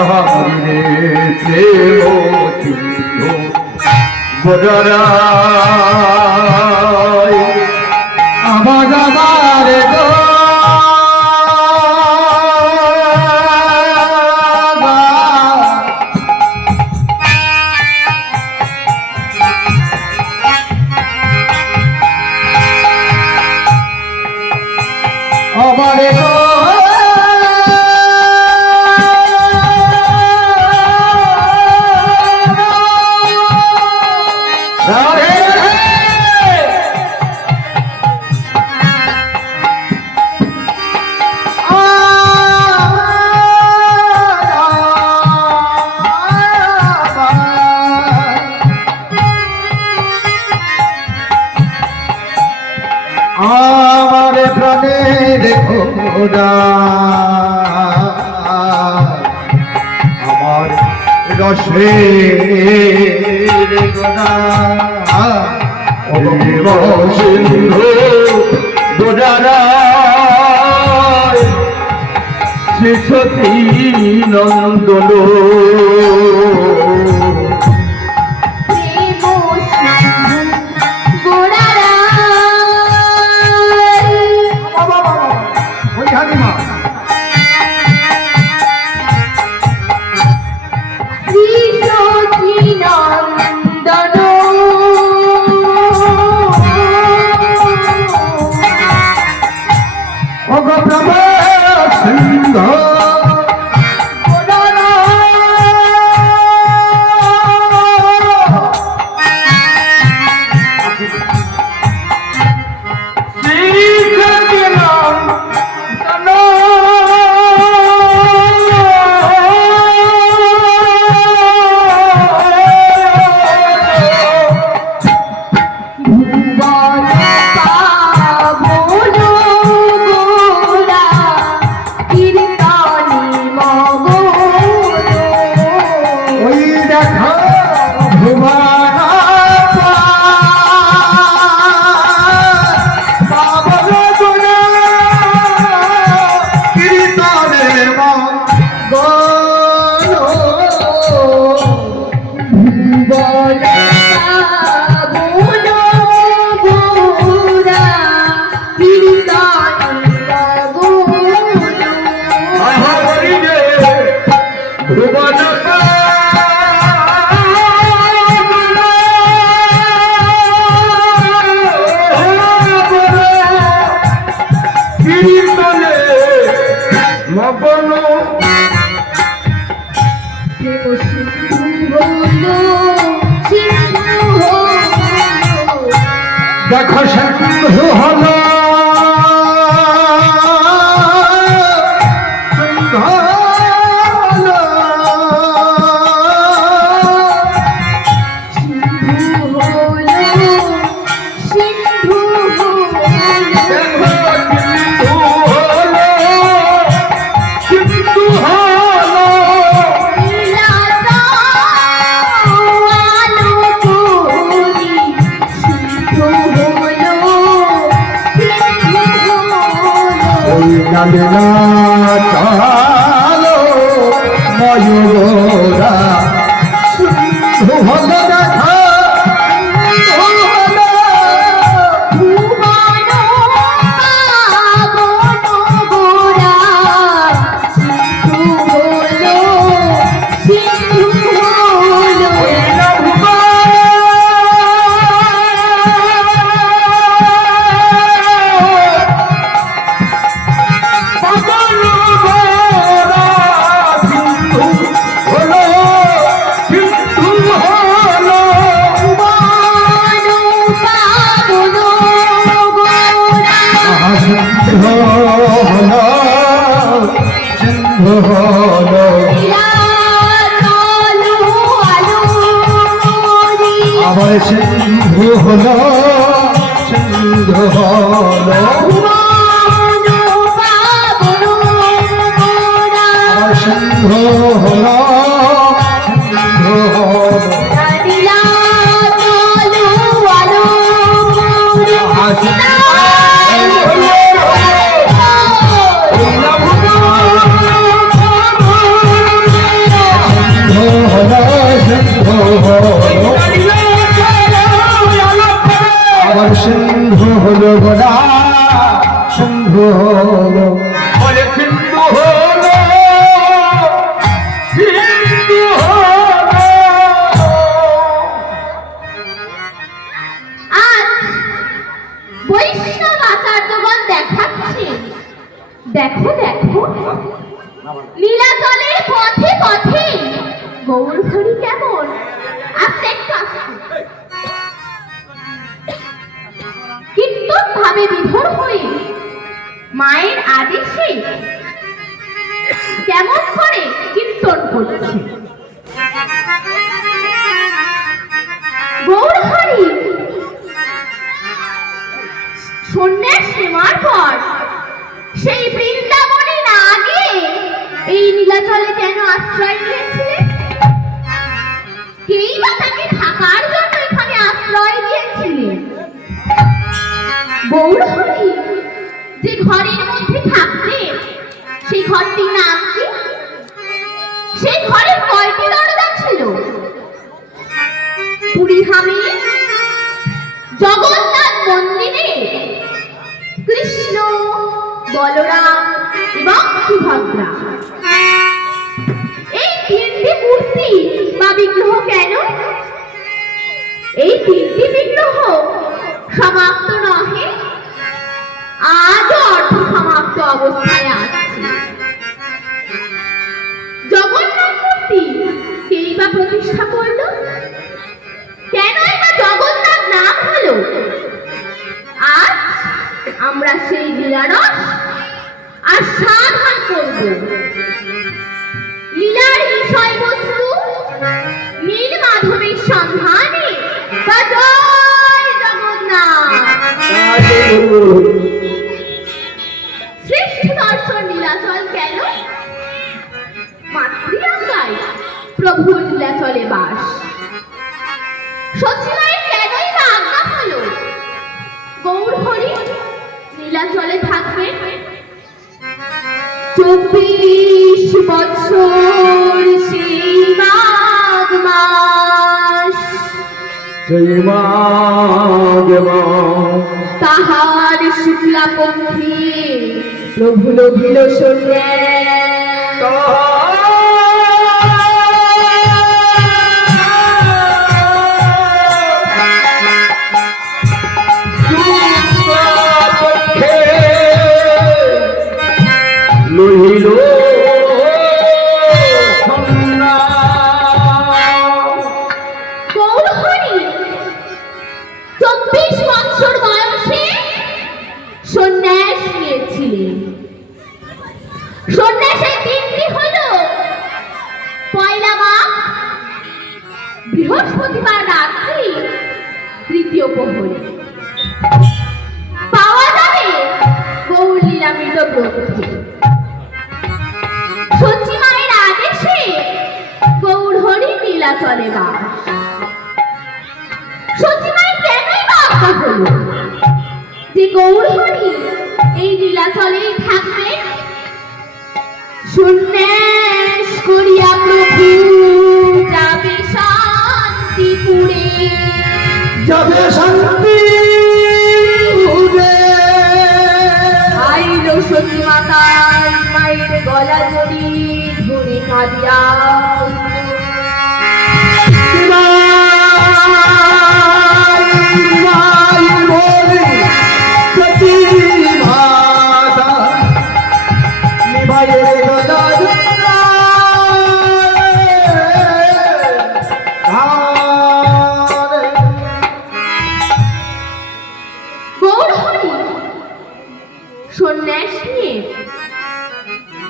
মরিলে প্রেম সিন্ধু গোড়ায় আমার আমার গো আমারে গো আমারে প্রাণে দেখো আমার রসে সিন্ধু গোড়ায় শ্রী সতী নন্দন দেখো সিন্ধু হলো চালো ময়ূরা সিন্ধু হলো দেখা আমার সিন্ধু হলো সিন্ধু হলো আমার সিন্ধু হলো সিন্ধু হলো সিন্ধু হলো বলে সিন্ধু হলো সিন্ধু হলো। আজ বৈষ্ণব আচার্যগণ দেখাচ্ছে, দেখো দেখো নীলাচলের পথে পথে গৌরহরি কেমন আস্তে একটু আস্তে কীর্তন ভাবে বিভোর হয়ে মায়ের আদেশে কেমন করে কীর্তন করছে। গৌরহরি সন্ন্যাস নেওয়ার পর সেই বৃন্দাবনে না গিয়ে এই নীলাচলে কেন আশ্রয় নিয়েছিলেন? কেই বা তাকে থাকার জন্য এখানে আশ্রয় দিয়েছিলেন? গৌরহরি যে ঘরের মধ্যে থাকতেন সেই ঘরটির নাম কি? সেই ঘরে কয়টি দরজা ছিল? পুরীধামে জগন্নাথ মন্দিরে কৃষ্ণ, বলরাম এবং সুভদ্রা এই তিনটি মূর্তি বা বিগ্রহ কেন? এই তিনটি বিগ্রহ সমাপ্ত নহে, আজও অর্ধ সমাপ্ত অবস্থায় আছে। জগন্নাথ মূর্তি কেই বা প্রতিষ্ঠা করল? কেন এটা জগন্নাথ নাম হলো? আজ আমরা সেই লীলারস আর সাধন করব। লীলার বিষয়বস্তু নীল মাধবের সন্ধানে বা জয় জগন্নাথ। শ্রেষ্ঠ দর্শন নীলাচল কেন? মাতৃআজ্ঞায় প্রভুর নীলাচলে বাস। সচিবায়ের কেনই বা আজ্ঞা হলো গৌরহরি নীলাচলে থাকবেন? 24 বছর সেই মাঘ মাস, সেই মাঘ মাস তাহার শুক্লা পক্ষে প্রভু লভিল সন্ন্যাস। লইল গৌরহরি 24 বছর বয়সে সন্ন্যাস নিয়েছিলেন। সন্ন্যাসের দিনটি হলো পয়লা মাঘ, বৃহস্পতিবার রাত্রি তৃতীয় প্রহরে। পাওয়া যাবে গৌর লীলামৃত গ্রন্থে। সচিমায়ের আদেশে গৌরহরি নীলাচলে বাস। সচিমায় কেনই বা আজ্ঞা হলো যে গৌরহরি এই নীলাচলেই থাকবেন? সন্ন্যাস করিয়া প্রভু যাবে শান্তিপুরে, যাবে শান্তি আইল সতী মাতার মায়ের গলা জড়ি ধরে কাঁদিয়া সন্ন্যাস নিয়ে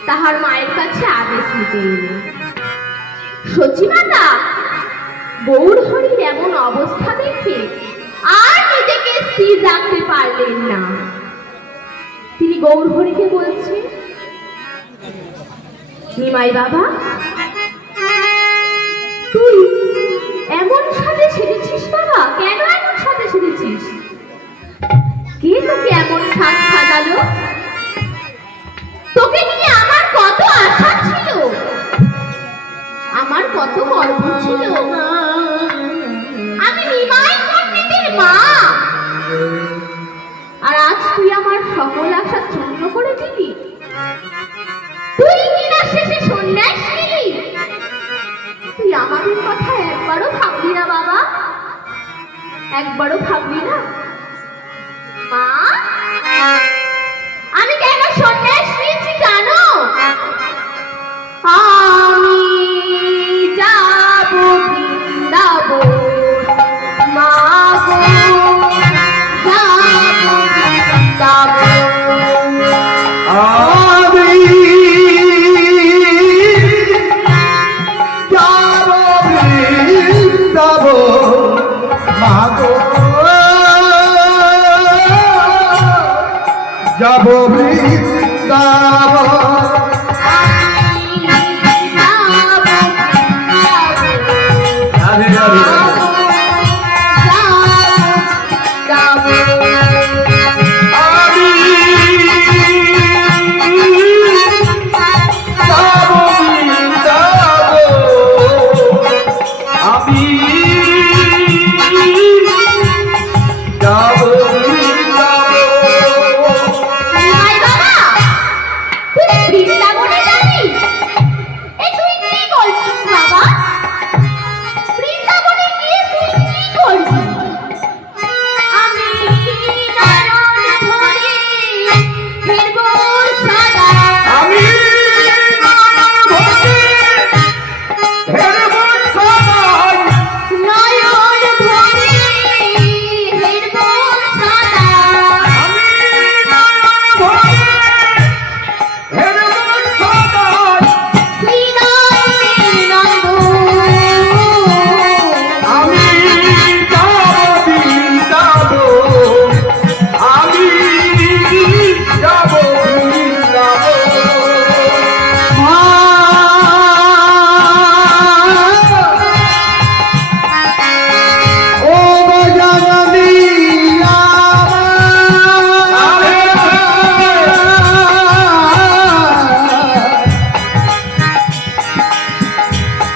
তাহার মায়ের কাছে আদেশ নিতে এলেন। সচিমাতা গৌরহরির এমন অবস্থা দেখে আর নিজেকে স্থির রাখতে পারলেন না। তিনি গৌরহরিকে বলছেন, নিমাই বাবা, তুই এমন সাথে সেজেছিস বাবা? কেন এমন সাথে সেজেছিস? কে তোকে এমন সাজ সাজালো? তোকে নিয়ে আমার কত আশা ছিল, আমার কত গর্ব ছিল। আমি নিমাই পণ্ডিতের মা, আর আজ তুই আমার সকল আশা চূর্ণ তুই কিনা শেষে সন্ন্যাস নিলি? তুই আমাদের কথা একবারও ভাবলি না বাবা, একবারও ভাবলি না? মা, আমি কেন সন্ন্যাস নিয়েছি জানো? আমি যাব বৃন্দাবন, মা গো, যাব বৃন্দাবন। আমি যাব বৃন্দাবন, মা গো, যাব বৃন্দাবন। রাধে রাধে। আমি যাব বৃন্দাবন, আমি যাব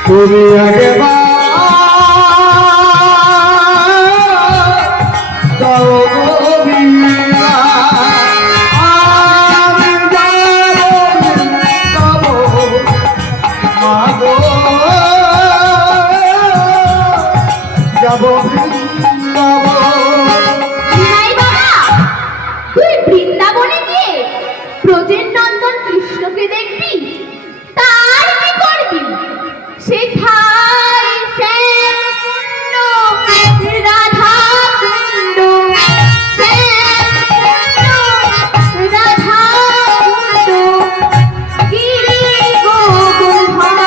তুমি আগে যাব তুই বৃন্দাবনে গিয়ে ব্রজের নন্দন কৃষ্ণকে দেখবি, তার কি করবি? সেথায় শ্যামকুণ্ড, রাধাকুণ্ড, শ্যামকুণ্ড, রাধাকুণ্ড, গিরি গোবর্ধন।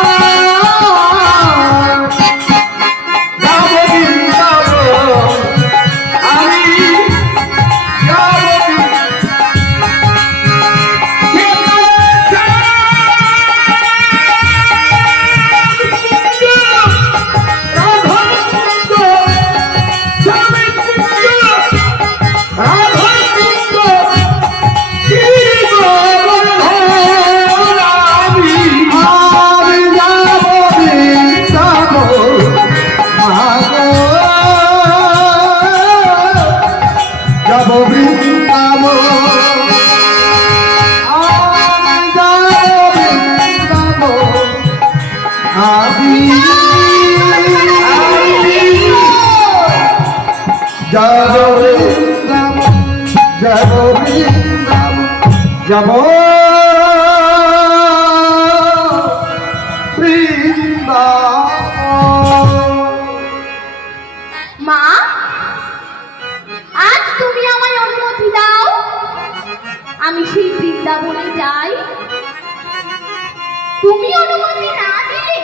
যাব বৃন্দাবন, আমি যাব যাব মা, আজ তুমি আমায় অনুমতি দাও, আমি সেই বৃন্দাবনে যাই। তুমি অনুমতি না দিলে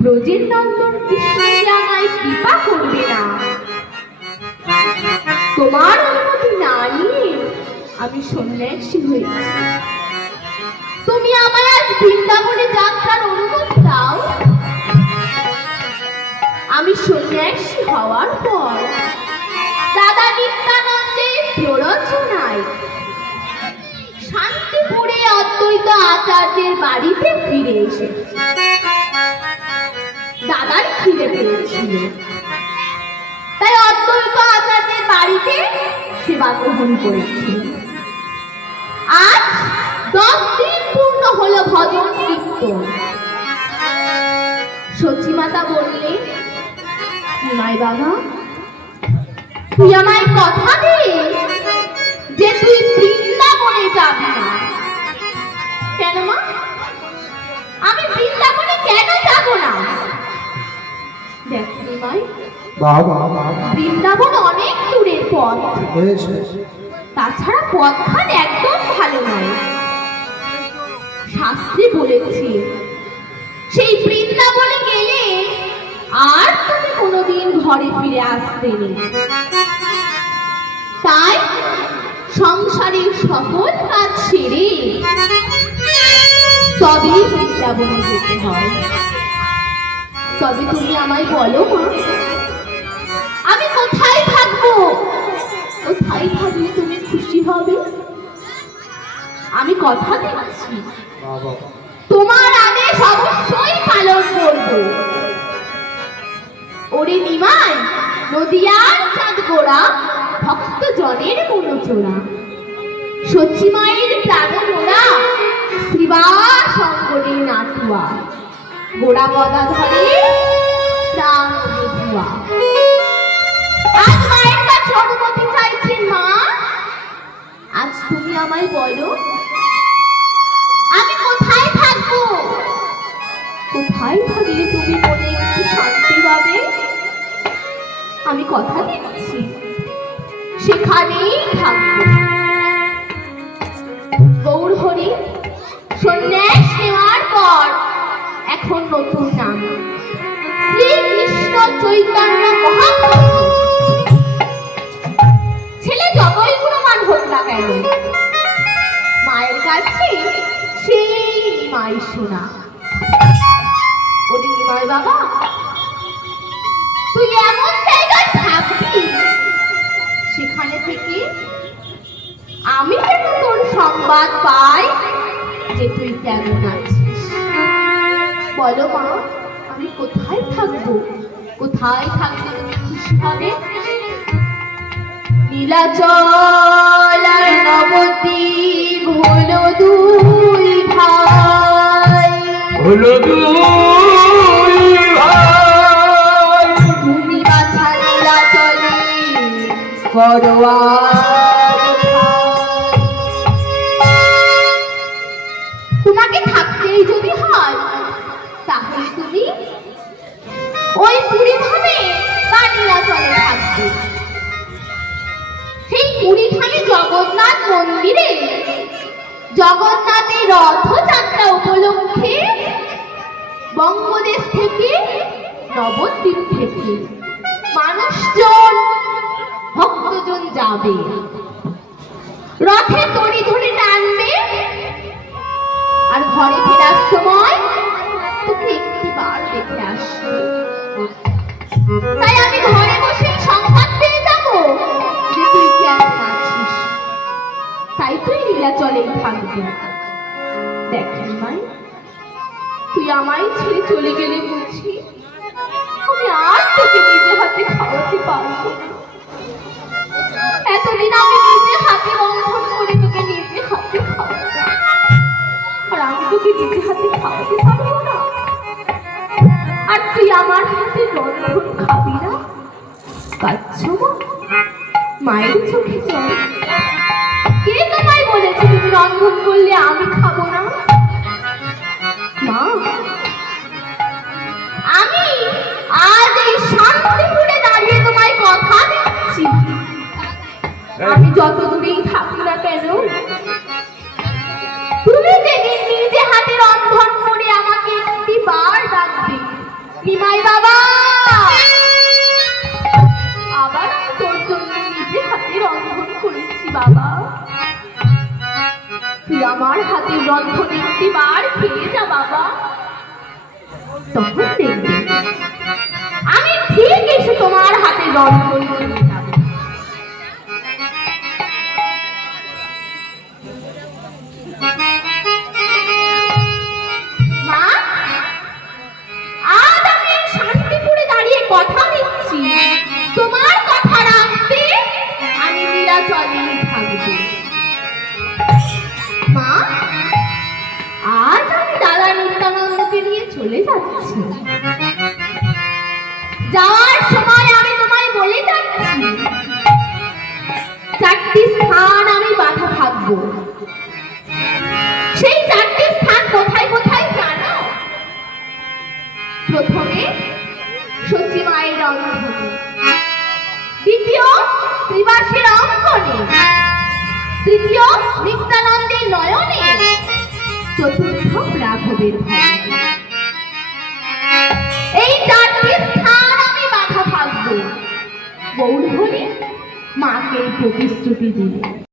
ব্রজের নন্দন কৃষ্ণ যে আমায় কৃপা করবে না। তোমার অনুমতি না নিয়ে আমি সন্ন্যাসী হয়েছি। তুমি আমায় আজ বৃন্দাবনে যাত্রার অনুমতি দাও। আমি সন্ন্যাসী হওয়ার পর দাদা নিত্যানন্দের প্ররোচনায় শান্তিপুরে অদ্বৈত আচার্যের বাড়িতে ফিরে এসেছি। দাদার খিদে পেয়েছিল, তাই অদ্বৈত আচার্যের বাড়িতে সেবা গ্রহণ করেছি। আজ 10 দিন পূর্ণ হলো ভজন কীর্তন। সচি মাতা বললে, নিমাই বাবা, তুই আমায় কথা দে যে তুই বৃন্দাবনে যাবি না। কেন মা? আমি বৃন্দাবনে কেন যাব না? দেখ নিমাই, বৃন্দাবন অনেক দূরের পথ, তাছাড়া পথখান একদম ভালো নয়। শাস্ত্রে বলেছে সেই বৃন্দাবনে গেলে আর তুমি কোনোদিন ঘরে ফিরে আসতে নেই। তাই সংসারের সকল কাজ সেরে তবেই বৃন্দাবনে যেতে হয়। তবে তুমি আমায় বলো মা, আমি কোথায় থাকবো? কোথায় থাকলে তুমি খুশি হবে? আমি কথা দিচ্ছি তোমার আদেশ অবশ্যই পালন করব। ওরে নিমাই, নদিয়ার চাঁদ গোড়া, ভক্ত জনের মনোচোরা, সচি মায়ের প্রাণ মোরা, শ্রীবার শঙ্করের নাটুয়া, গোড়া গদা ধরে প্রাণ বধুয়া। আজ মায়ের কাছে অনুমতি চাইছেন মা। আজ তুমি আমায় বলো, আমি কোথায় থাকবো? কোথায় থাকলে তুমি মনে একটু শান্তি পাবে? আমি কথা দিচ্ছি সেখানেই থাকবো। গৌর হরি সন্ন্যাস নেওয়ার পর এখন নতুন নাম শ্রীকৃষ্ণ চৈতন্য মহাপ্রভু। ছেলে যতই গুণমান হোক না কেন, মায়ের কাছে সেই নিমাই শোনা। ওরে নিমাই বাবা, তুই এমন জায়গায় থাকবি সেখানে থেকে আমি যেন তোর সংবাদ পাই যে তুই কেমন আছিস। বলো মা, আমি কোথায় থাকবো? কোথায় থাকলে তুমি খুশি হবে? নীলাচল আর নবদ্বীপ হলো দুই ভাই, হলো দুই ভাই, তুমি বাছা নীলাচলে করোয়ার ঠাই। তোমাকে থাকতেই যদি হয় তাহলে তুমি ওই পুরী ধামে বা নীলাচলে থাকবে। সেই পুরী ধামে জগন্নাথ মন্দিরে জগন্নাথের রথযাত্রা উপলক্ষে বঙ্গদেশ থেকে, নবদ্বীপ থেকে মানুষজন, ভক্তজন যাবে। রথে দড়ি ধরে টানবে আর ঘরে ফেরার সময় তোকে একটিবার দেখে আসবে। তাই আমি ঘরে বসে সংবাদ পেয়ে যাব যে তুই কেমন আছিস। তাই তুই নীলাচলেই থাকবি। দেখ নিমাই, তুই আমায় ছেড়ে চলে গেলে বুঝি আমি আর তোকে নিজে হাতে খাওয়াতে পারবো না। এতদিন আমি নিজে হাতে রন্ধন করে তোকে নিজে হাতে খাওয়াতাম, আর আমি তোকে নিজে হাতে খাওয়াতে পারবো না। আর তুই আমার হাতে রন্ধন খাবি না? কাচ্ছ মা, মায়ের চোখে জল। কে তোমায় বলেছে তুমি রন্ধন করলে আমি খাবো না? মা, আমি আজ এই শান্তিপুরে দাঁড়িয়ে তোমায় কথা দিচ্ছি, আমি যত দূরেই থাকি না কেন, তুমি যেদিন নিজে হাতে রন্ধন করে আমাকে একটিবার ডাকবে, নিমাই বাবা, আবার আমি তোর জন্য নিজে হাতে রন্ধন করেছি বাবা, তুই আমার হাতে রন্ধন একটিবার খেয়ে যা বাবা। তখন দেখবে আমি ঠিক এসে তোমার হাতে রন্ধন খেয়ে যাব। মা, আজ আমি শান্তিপুরে দাঁড়িয়ে কথা দিচ্ছি, তোমার কথা রাখতে আমি নীলাচলেই থাকবো। মা, চলে যাচ্ছি। যাওয়ার সময় আমি তোমায় বলে যাচ্ছি, 4টি স্থান আমি বাধা থাকবো। সেই 4টি স্থান কোথায় কোথায় জানো? প্রথমে সচি মায়ের রন্ধনে, দ্বিতীয় শ্রীবাসের অঙ্গনে, তৃতীয় নিত্যানন্দের নয়নে, চতুর্থ রাঘবের ভবনে। এই 4টি স্থান আমি বাধা থাকবো। গৌর হরি মাকে প্রতিশ্রুতি দিলেন।